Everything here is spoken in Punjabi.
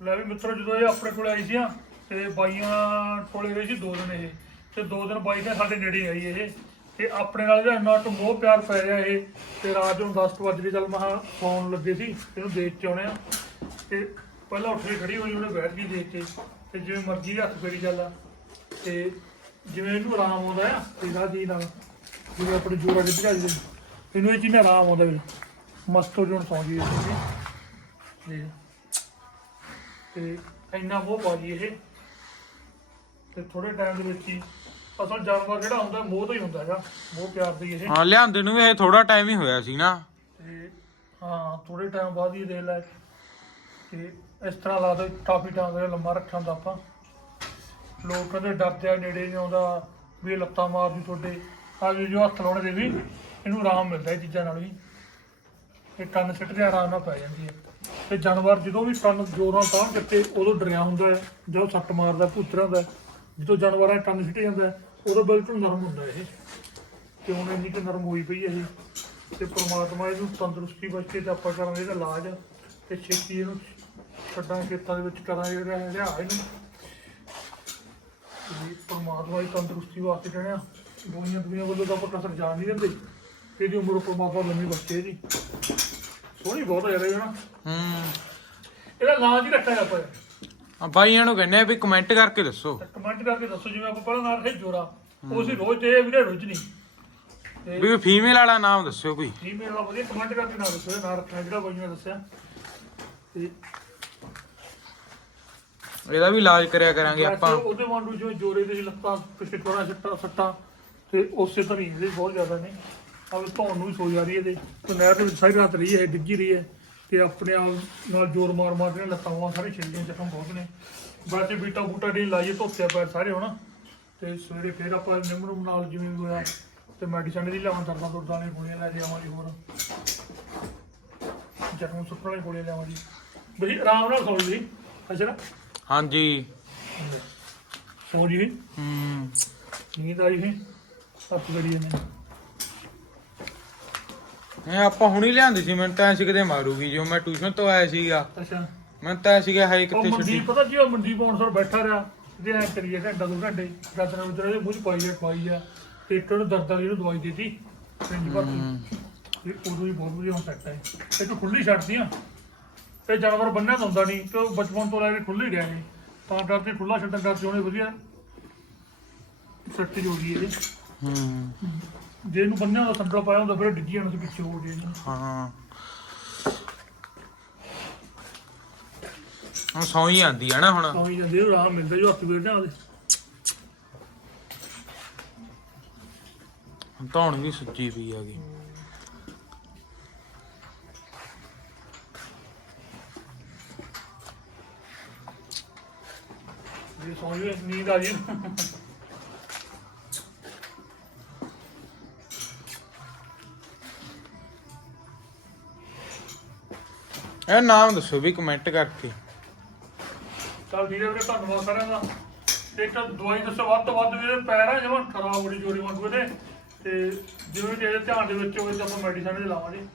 ਲੈ ਵੀ ਮਿੱਤਰੋ, ਜਦੋਂ ਇਹ ਆਪਣੇ ਕੋਲ ਆਈ ਸੀ ਆ ਤੇ ਬਾਈਆਂ ਕੋਲੇ ਗਏ ਸੀ ਦੋ ਦਿਨ ਇਹ। ਤੇ ਦੋ ਦਿਨ ਬਾਈ ਨੇ ਸਾਡੇ ਨੇੜੇ ਆਈ ਇਹ। ਤੇ ਆਪਣੇ ਨਾਲ ਇਹਦਾ ਇੰਨਾ ਕੁ ਮੋਹ ਪਿਆਰ ਪੈ ਰਿਹਾ ਇਹ, ਤੇ ਰਾਤ ਨੂੰ 10 ਵਜੇ ਦੇ ਚੱਲ ਮਹਾ ਫੋਨ ਲੱਗੇ ਸੀ, ਇਹਨੂੰ ਦੇਖ ਕੇ ਆਉਣੇ ਆ। ਤੇ ਪਹਿਲਾਂ ਉੱਠ ਕੇ ਖੜੀ ਹੋਈ, ਉਹਨੇ ਬੈਠ ਗਈ ਦੇਖ ਕੇ। ਤੇ ਜਿਵੇਂ ਮਰਜ਼ੀ ਹੱਥ ਫੇਰੀ ਚੱਲ ਆ ਤੇ ਜਿਵੇਂ ਇਹਨੂੰ ਆਰਾਮ ਆਉਂਦਾ ਆ ਤੇ ਇਹਦਾ ਜੀ ਨਾਲ, ਜਿਵੇਂ ਆਪਣੇ ਜੋੜਾ ਦੇ ਭਜਾ ਦੇ ਇਹਨੂੰ ਇਹ ਚੀਜ਼ ਨਾਲ ਆਰਾਮ ਆਉਂਦਾ ਵੀ, ਮਸਤ ਹੋ ਜਣ ਸੌਂ ਜੀ ਤੇ ਤੇ ਇੰਨਾ ਮੋਹ ਪਾ ਜੀ ਇਹ। ਤੇ ਥੋੜੇ ਟਾਈਮ ਦੇ ਵਿੱਚ ਹੀ ਅਸਲ ਜਾਨਵਰ ਜਿਹੜਾ ਹੁੰਦਾ ਮੋਹ ਤੋਂ ਹੀ ਹੁੰਦਾ ਹੈਗਾ। ਮੋਹ ਪਿਆਰ ਦੀ ਇਹ। ਹਾਂ ਲਿਆਂਦੇ ਨੂੰ ਵੀ ਇਹ ਥੋੜਾ ਟਾਈਮ ਹੀ ਹੋਇਆ ਸੀ ਨਾ। ਤੇ ਹਾਂ ਥੋੜੇ ਟਾਈਮ ਬਾਅਦ ਹੀ ਦੇ ਲੈ। ਤੇ ਇਸ ਤਰ੍ਹਾਂ ਲਾ ਦੋ ਕਾਫੀ ਟਾਈਮ ਦਾ ਲੰਮਾ ਰੱਖਾਂ ਦਾ ਆਪਾਂ। ਲੋਕ ਕਹਿੰਦੇ ਡਰਦੇ ਆ ਨੇੜੇ ਨਹੀਂ ਆਉਂਦਾ ਵੀ ਇਹ ਲੱਤਾਂ ਮਾਰਦੀ ਤੁਹਾਡੇ। ਆ ਵੀ ਜੋ ਹੱਥ ਲਾਉਣੇ ਦੇ ਵੀ ਇਹਨੂੰ ਆਰਾਮ ਮਿਲਦਾ ਇਹ ਚੀਜ਼ਾਂ ਨਾਲ ਵੀ। ਇਹ ਕੰਨ ਸਿੱਟਦੇ ਆਰਾਮ ਨਾਲ ਪੈ ਜਾਂਦੀ ਹੈ। ਤੇ ਜਾਨਵਰ ਜਦੋਂ ਵੀ ਕੰਨ ਜ਼ੋਰਾਂ ਤਾਂ ਕਿਤੇ ਉਦੋਂ ਡਰਿਆ ਹੁੰਦਾ ਹੈ, ਜਦੋਂ ਸੱਟ ਮਾਰਦਾ ਭੂਤਰਾਂ ਦਾ, ਜਦੋਂ ਜਾਨਵਰਾਂ ਕੰਨ ਸਿੱਟ ਜਾਂਦਾ ਉਦੋਂ ਬਿਲਕੁਲ ਨਰਮ ਹੁੰਦਾ ਇਹ। ਤੇ ਹੁਣ ਇੰਨੀ ਕਿ ਨਰਮ ਹੋਈ ਪਈ ਹੈ ਇਹ। ਤੇ ਪ੍ਰਮਾਤਮਾ ਇਹਨੂੰ ਤੰਦਰੁਸਤੀ ਬਖਸ਼ੇ ਤੇ ਆਪਾਂ ਕਰਾਂਗੇ ਇਹਦਾ ਇਲਾਜ। ਤੇ ਛੇਤੀ ਇਹਨੂੰ ਛੱਡਾਂ ਖੇਤਾਂ ਦੇ ਵਿੱਚ ਕਰਾਂਗੇ, ਇਹਦਾ ਲਿਆ ਇਹਨੂੰ ਵੀ ਪ੍ਰਮਾਤਮਾ ਦੀ ਤੰਦਰੁਸਤੀ ਵਾਸਤੇ ਕਹਿਣਾ ਦੁਨੀਆ ਦੁਨੀਆ ਵੱਲੋਂ ਤਾਂ ਆਪਾਂ ਕਸਰ ਜਾਣ ਨਹੀਂ ਦਿੰਦੇ। ਇਹਦੀ ਉਮਰ ਪ੍ਰਮਾਤਮਾ ਲੰਮੀ ਬਖਸ਼ੇ ਜੀ ਸੋਹਣੀ ਬਹੁਤ ਹੈ ਯਾਰ ਇਹ ਨਾ। ਹੂੰ। ਇਹਦਾ ਨਾਂ ਜੀ ਰੱਖਿਆ ਆਪਾਂ? ਆ ਬਾਈਆਂ ਨੂੰ ਕਹਿੰਦੇ ਆ ਵੀ ਕਮੈਂਟ ਕਰਕੇ ਦੱਸੋ। ਕਮੈਂਟ ਕਰਕੇ ਦੱਸੋ ਜਿਵੇਂ ਆਪਾਂ ਪਹਿਲਾਂ ਨਾਂ ਰੱਖਿਆ ਜੋਰਾ। ਉਹ ਸੀ ਰੋਜ਼ ਤੇ ਵੀਰੇ ਰੋਜ਼ ਨਹੀਂ। ਤੇ ਵੀ ਫੀਮੇਲ ਵਾਲਾ ਨਾਮ ਦੱਸਿਓ ਕੋਈ। ਈਮੇਲ ਦਾ ਵਧੀਆ ਕਮੈਂਟ ਕਰਕੇ ਨਾਂ ਦੱਸੋ ਨਾਂ ਰੱਖਿਆ ਜਿਹੜਾ ਬਾਈ ਨੇ ਦੱਸਿਆ। ਤੇ ਇਹਦਾ ਵੀ ਇਲਾਜ ਕਰਿਆ ਕਰਾਂਗੇ ਆਪਾਂ। ਉਹਦੇ ਵਾਂਗੂ ਜਿਵੇਂ ਜੋਰੇ ਦੇ ਲੱਤਾਂ ਪਿੱਛੇ ਥੋੜਾ ਸੱਟਾ ਸੱਟਾਂ ਤੇ ਉਸੇ ਤਰ੍ਹਾਂ ਹੀ ਬਹੁਤ ਜ਼ਿਆਦਾ ਨੇ। ਆਵੇ ਧੌਣ ਨੂੰ ਸੋ ਜਾ ਰਹੀ ਹੈ ਇਹਦੇ। ਤੇ ਨਹਿਰ ਦੇ ਵਿੱਚ ਸਾਰੀ ਰਾਤ ਰਹੀ ਹੈ ਡਿੱਗੀ ਰਹੀ ਹੈ ਤੇ ਆਪਣੇ ਆਪ ਨਾਲ ਜ਼ੋਰ ਮਾਰ ਮਾਰ ਕੇ ਲੱਤਾਂ ਸਾਰੇ ਛਿੱਲੀਆਂ ਜ਼ਖਮ ਬਹੁਤ ਨੇ। ਵੈਸੇ ਬੀਟਾ ਬੂਟਾ ਦੀ ਲਾਈਏ ਧੋਤੇ ਪੈਰ ਸਾਰੇ ਹੁਣ। ਤੇ ਸਵੇਰੇ ਫੇਰ ਆਪਾਂ ਨਿੰਮ ਨੂੰ ਨਾਲ ਜਿਵੇਂ ਵੀ ਹੋਇਆ ਤੇ ਮੈਡੀਸਨ ਦੀ ਲਿਆਵਾਂ ਦਰਦਾਂ ਦੁਰਦਾਂ ਨੇ ਗੋਲੀਆਂ ਲੈ ਕੇ ਆਵਾਂਗੇ ਹੋਰ। ਜ਼ਖਮ ਸੁੱਕਣ ਵਾਲੀ ਗੋਲੀਆਂ ਲਿਆਵਾਂਗੇ ਬਈ ਆਰਾਮ ਨਾਲ ਸੌਂ ਜੀ। ਅੱਛਾ ਨਾ? ਹਾਂਜੀ। ਸੌਂ ਜੀ। ਹੂੰ। ਨੀਂਦ ਆਈ ਸੀ ਸੱਤ ਗੜੀ ਨੇ ਇਹ ਆਪਾਂ ਹੁਣੀ ਲਿਆਂਦੀ ਸੀ ਮੈਨੂੰ ਤਾਂ ਐਂ ਸੀ ਕਿਤੇ ਮਾਰੂਗੀ ਜੋ ਮੈਂ ਟਿਊਸ਼ਨ ਤੋਂ ਆਇਆ ਸੀਗਾ। ਅੱਛਾ। ਮੈਨੂੰ ਤਾਂ ਐਂ ਸੀਗਾ ਉਹ ਕਿੱਥੇ ਛੁੱਟੀ। ਮਨਦੀਪ ਪਤਾ ਕੀ ਉਹ ਮਨਦੀਪ ਹੁਣ ਸਰ ਬੈਠਾ ਰਿਹਾ ਜੇ ਐ ਕਰੀਏ ਘੰਟਾ ਦੋ ਘੰਟੇ ਰਾਤ ਨੂੰ ਵਿਚਾਰੇ ਦੇ ਮੂੰਹ ਚ ਪਾਈ ਆ ਖਵਾਈ ਆ ਤੇ ਇੱਕ ਨੂੰ ਦਰਦ ਵਾਲੀ ਨੂੰ ਦਵਾਈ ਦਿੱਤੀ ਪਿੰਡ ਭਰ ਕੇ ਇਹ ਉਦੋਂ ਹੀ ਬਹੁਤ ਵਧੀਆ ਹੁਣ ਸੈੱਟ ਹੈ ਇਹ। ਤੂੰ ਖੁੱਲੀ ਛੱਡਦੀ ਆ ਇਹ ਜਾਨਵਰ ਬੰਨਿਆ ਤਾਂ ਹੁੰਦਾ ਨਹੀਂ ਤੇ ਉਹ ਬਚਪਨ ਤੋਂ ਲੈ ਕੇ ਖੁੱਲੇ ਰਿਹਾ ਨੇ। ਤਾਂ ਕਰਕੇ ਖੁੱਲਾ ਛੱਡਣ ਕਰਕੇ ਉਹਨੇ ਵਧੀਆ ਸੈੱਟ ਹੋ ਗਈ ਇਹ ਹੂੰ। ਜੇ ਇਹਨੂੰ ਬੰਨਿਆ ਹੁੰਦਾ ਸੰਦਲ ਪਾਇਆ ਹੁੰਦਾ ਫਿਰ ਡਿੱਗੀ ਜਾਣਾ ਸੀ ਪਿੱਛੇ ਹੋ ਗਈ ਇਹਨੂੰ। ਹਾਂ। ਹੁਣ ਸੌਂ ਹੀ ਆਂਦੀ ਆ ਨਾ ਹੁਣ। ਤਾਂ ਹੀ ਜਾਂਦੇ ਆਰਾਮ ਮਿਲਦਾ ਜੋ ਹੱਥ ਵੇੜਨਾ ਉਹਦੇ ਧੌਣ ਵੀ ਸੁੱਜੀ ਪਈ ਹੈਗੀ। ਜੇ ਸੌਂ ਜਾਵੇ ਨੀਂਦ ਆ ਜੇ ਇਹ ਨਾਮ ਦੱਸੋ ਵੀ ਕਮੈਂਟ ਕਰਕੇ। ਚੱਲ ਠੀਕ ਵੀਰੇ, ਧੰਨਵਾਦ ਸਾਰਿਆਂ ਦਾ। ਤੇ ਇੱਕ ਦਵਾਈ ਦੱਸੋ, ਵੱਧ ਤੋਂ ਵੱਧ ਵੀਰੇ, ਪੈਰ ਆ ਜਮਾਂ ਖਰਾਬ ਬੜੀ ਜੋਰੀ ਮੰਗੋ ਤੇ ਤੇ ਜਿਵੇਂ ਕਿ ਇਹਦੇ ਧਿਆਨ ਦੇ ਵਿੱਚ ਹੋਵੇ, ਤਾਂ ਆਪਾਂ ਮੈਡੀਸਨ ਦੇ ਲਾਵਾਂਗੇ।